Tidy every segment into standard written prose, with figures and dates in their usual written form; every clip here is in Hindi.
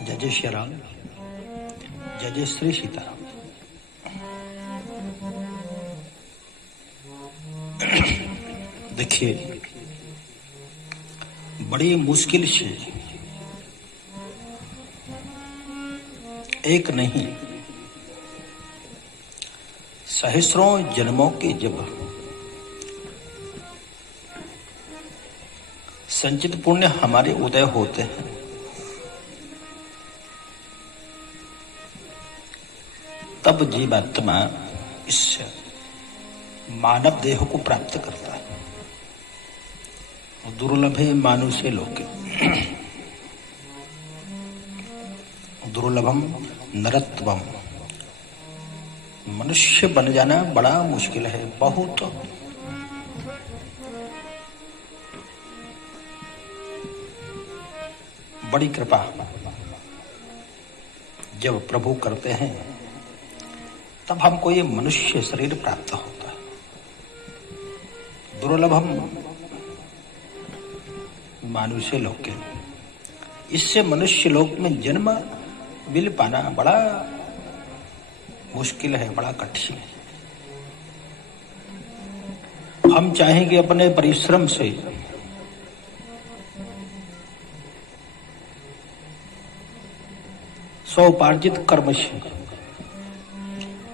जय जय श्री राम, जय जय श्री सीताराम। देखिए, बड़ी मुश्किल से एक नहीं सहस्रों जन्मों के जब संचित पुण्य हमारे उदय होते हैं, तब जीवात्मा इस मानव देह को प्राप्त करता है। दुर्लभे मानुषे लोके दुर्लभम नरत्वम। मनुष्य बन जाना बड़ा मुश्किल है, बहुत। बड़ी कृपा जब प्रभु करते हैं तब हमको ये मनुष्य शरीर प्राप्त होता है। दुर्लभम मानुष्य लोके, इससे मनुष्य लोक में जन्म मिल पाना बड़ा मुश्किल है, बड़ा कठिन है। हम चाहेंगे अपने परिश्रम से स्वोपार्जित कर्म से,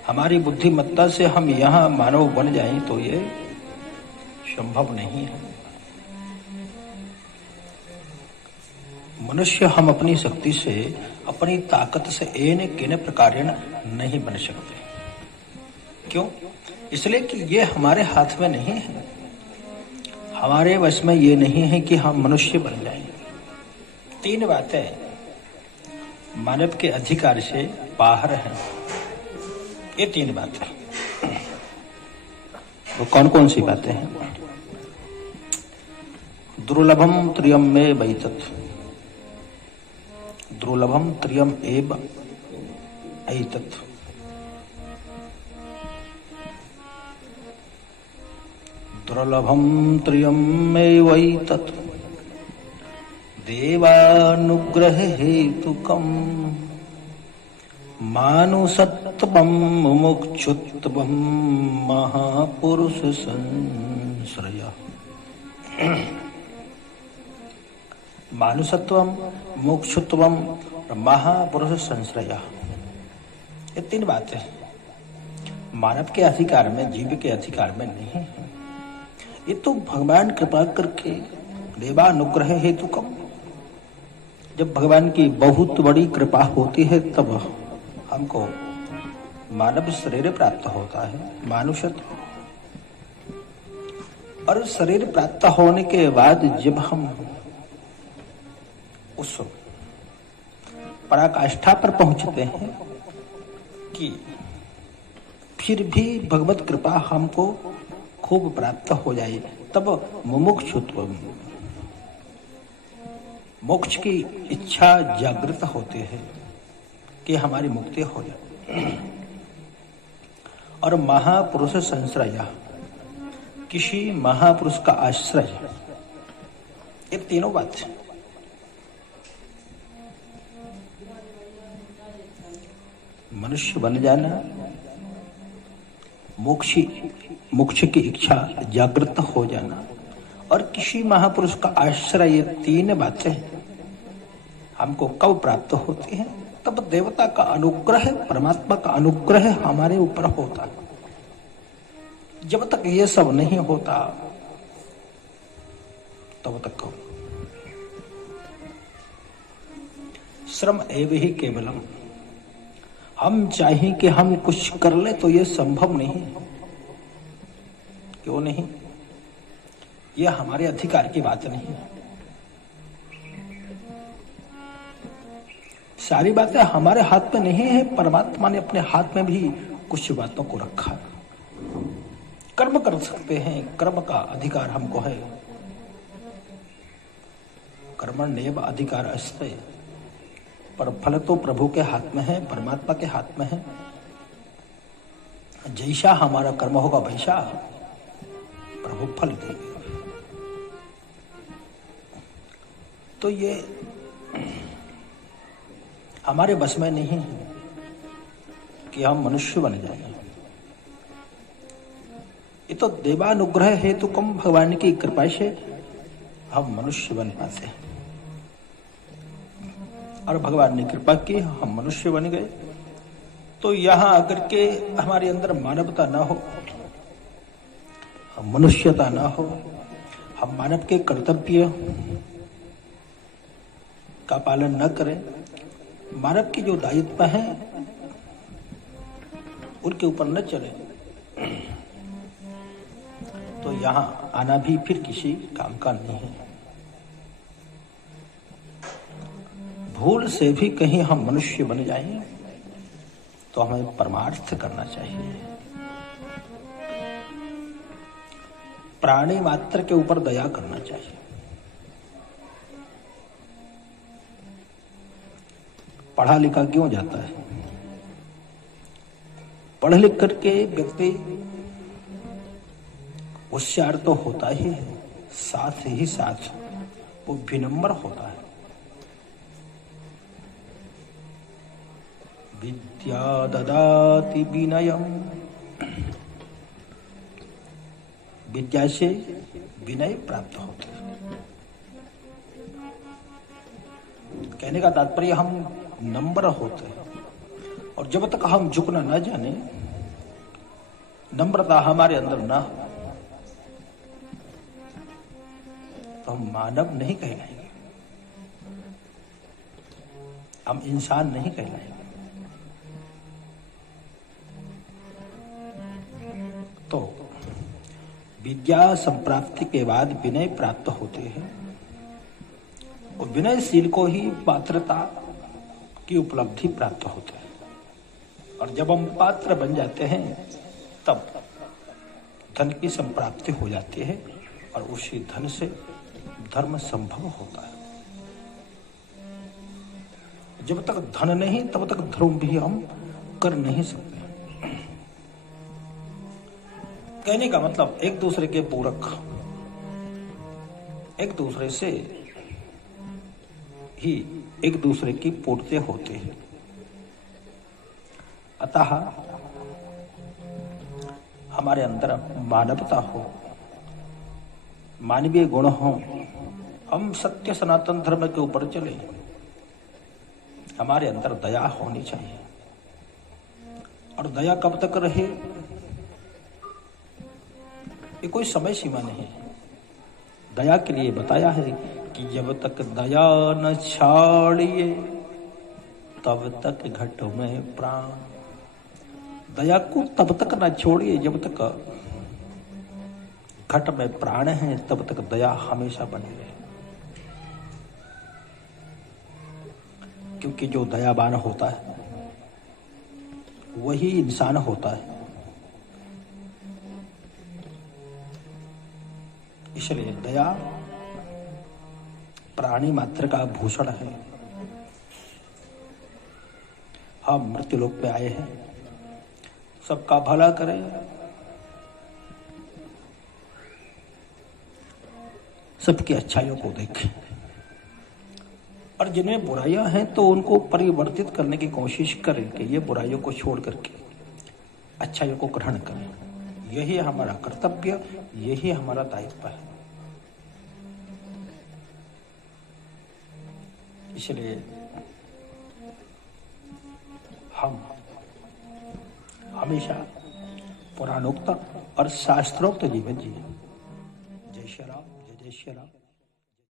हमारी बुद्धिमत्ता से हम यहाँ मानव बन जाएं तो ये संभव नहीं है। मनुष्य हम अपनी शक्ति से, अपनी ताकत से एन किन प्रकारेण नहीं बन सकते। क्यों? इसलिए कि ये हमारे हाथ में नहीं है। हमारे वश में ये नहीं है कि हम मनुष्य बन जाएं। तीन बातें मानव के अधिकार से बाहर हैं। ये तीन बातें, वो कौन कौन सी बातें हैं? दुर्लभम त्रियम में वैतत, दुर्लभम त्रियम एव ऐतत। दुर्लभम त्रियम में वैतत देवानुग्रह हेतुकम मानुषत्वम मुमुक्षुत्वम महापुरुष संश्रय। मानुषत्वम, मोक्षुत्वम और महापुरुष संश्रय, ये तीन बातें मानव के अधिकार में, जीव के अधिकार में नहीं है। ये तो भगवान कृपा करके देवानुग्रह हेतुकम, जब भगवान की बहुत बड़ी कृपा होती है तब हमको मानव शरीर प्राप्त होता है, मानुषत्व। और शरीर प्राप्त होने के बाद जब हम उस पराकाष्ठा पर पहुंचते हैं कि फिर भी भगवत कृपा हमको खूब प्राप्त हो जाए, तब मुमुक्षुत्व, मोक्ष की इच्छा जागृत होती है कि हमारी मुक्ति हो जाए। और महापुरुष संश्रय, किसी महापुरुष का आश्रय, ये तीनों बात। मनुष्य बन जाना, मोक्ष की इच्छा जागृत हो जाना और किसी महापुरुष का आश्रय, ये तीन बातें हमको कब प्राप्त होती हैं? तब देवता का अनुग्रह, परमात्मा का अनुग्रह हमारे ऊपर होता है। जब तक ये सब नहीं होता तब तक श्रम एव ही केवलम। हम चाहें कि हम कुछ कर ले तो ये संभव नहीं। क्यों नहीं? ये हमारे अधिकार की बात नहीं है। सारी बातें हमारे हाथ में नहीं है। परमात्मा ने अपने हाथ में भी कुछ बातों को रखा। कर्म कर सकते हैं, कर्म का अधिकार हमको है। कर्मण्येव अधिकार अस्ते, पर फल तो प्रभु के हाथ में है, परमात्मा के हाथ में है। जैसा हमारा कर्म होगा वैसा प्रभु फल देंगे। तो ये हमारे बस में नहीं है कि हम मनुष्य बन जाएं। ये तो देवानुग्रह हेतु कम भगवान की कृपा से हम मनुष्य बन पाते हैं। और भगवान ने कृपा की, हम मनुष्य बन गए। तो यहां आकर के हमारे अंदर मानवता ना हो, हम मनुष्यता ना हो, हम मानव के कर्तव्य का पालन न करें, मानव की जो दायित्व है उनके ऊपर न चले, तो यहां आना भी फिर किसी काम का नहीं है। भूल से भी कहीं हम मनुष्य बन जाएं तो हमें परमार्थ करना चाहिए। प्राणी मात्र के ऊपर दया करना चाहिए। पढ़ा लिखा क्यों जाता है? पढ़ लिख करके व्यक्ति होशियार तो होता ही है, साथ ही साथ वो विनम्र होता है। विद्या ददाति विनयम, विद्या से विनय प्राप्त होता है। कहने का तात्पर्य हम नम्र होते हैं, और जब तक हम झुकना न जाने, नम्रता हमारे अंदर ना हो, तो हम मानव नहीं कहलाएंगे, हम इंसान नहीं कहलाएंगे। तो विद्या संप्राप्ति के बाद विनय प्राप्त होते हैं, और विनयशील को ही पात्रता की उपलब्धि प्राप्त होती है। और जब हम पात्र बन जाते हैं तब धन की संप्राप्ति हो जाती है, और उसी धन से धर्म संभव होता है। जब तक धन नहीं तब तक धर्म भी हम कर नहीं सकते। कहने का मतलब एक दूसरे के पूरक, एक दूसरे से ही एक दूसरे की पूर्ति होती है। अतः हमारे अंदर मानवता हो, मानवीय गुण हो, हम सत्य सनातन धर्म के ऊपर चले, हमारे अंदर दया होनी चाहिए। और दया कब तक रहे, ये कोई समय सीमा नहीं है। दया के लिए बताया है कि जब तक दया न छाड़िए तब तक घट में प्राण। दया को तब तक न छोड़िए जब तक घट में प्राण है, तब तक दया हमेशा बनी रहे। क्योंकि जो दयावान होता है वही इंसान होता है। इसलिए दया प्राणी मात्र का भूषण है। हम मृत्युलोक पे आए हैं, सबका भला करें, सबकी अच्छाइयों को देखें, और जिनमें बुराइयां हैं तो उनको परिवर्तित करने की कोशिश करें कि ये बुराइयों को छोड़ करके अच्छाइयों को ग्रहण करें। यही हमारा कर्तव्य, यही हमारा दायित्व है। इसलिए हम हमेशा पुराणोक्त और शास्त्रोक्त जीवन जिए। जय श्री राम, जय जय श्री राम।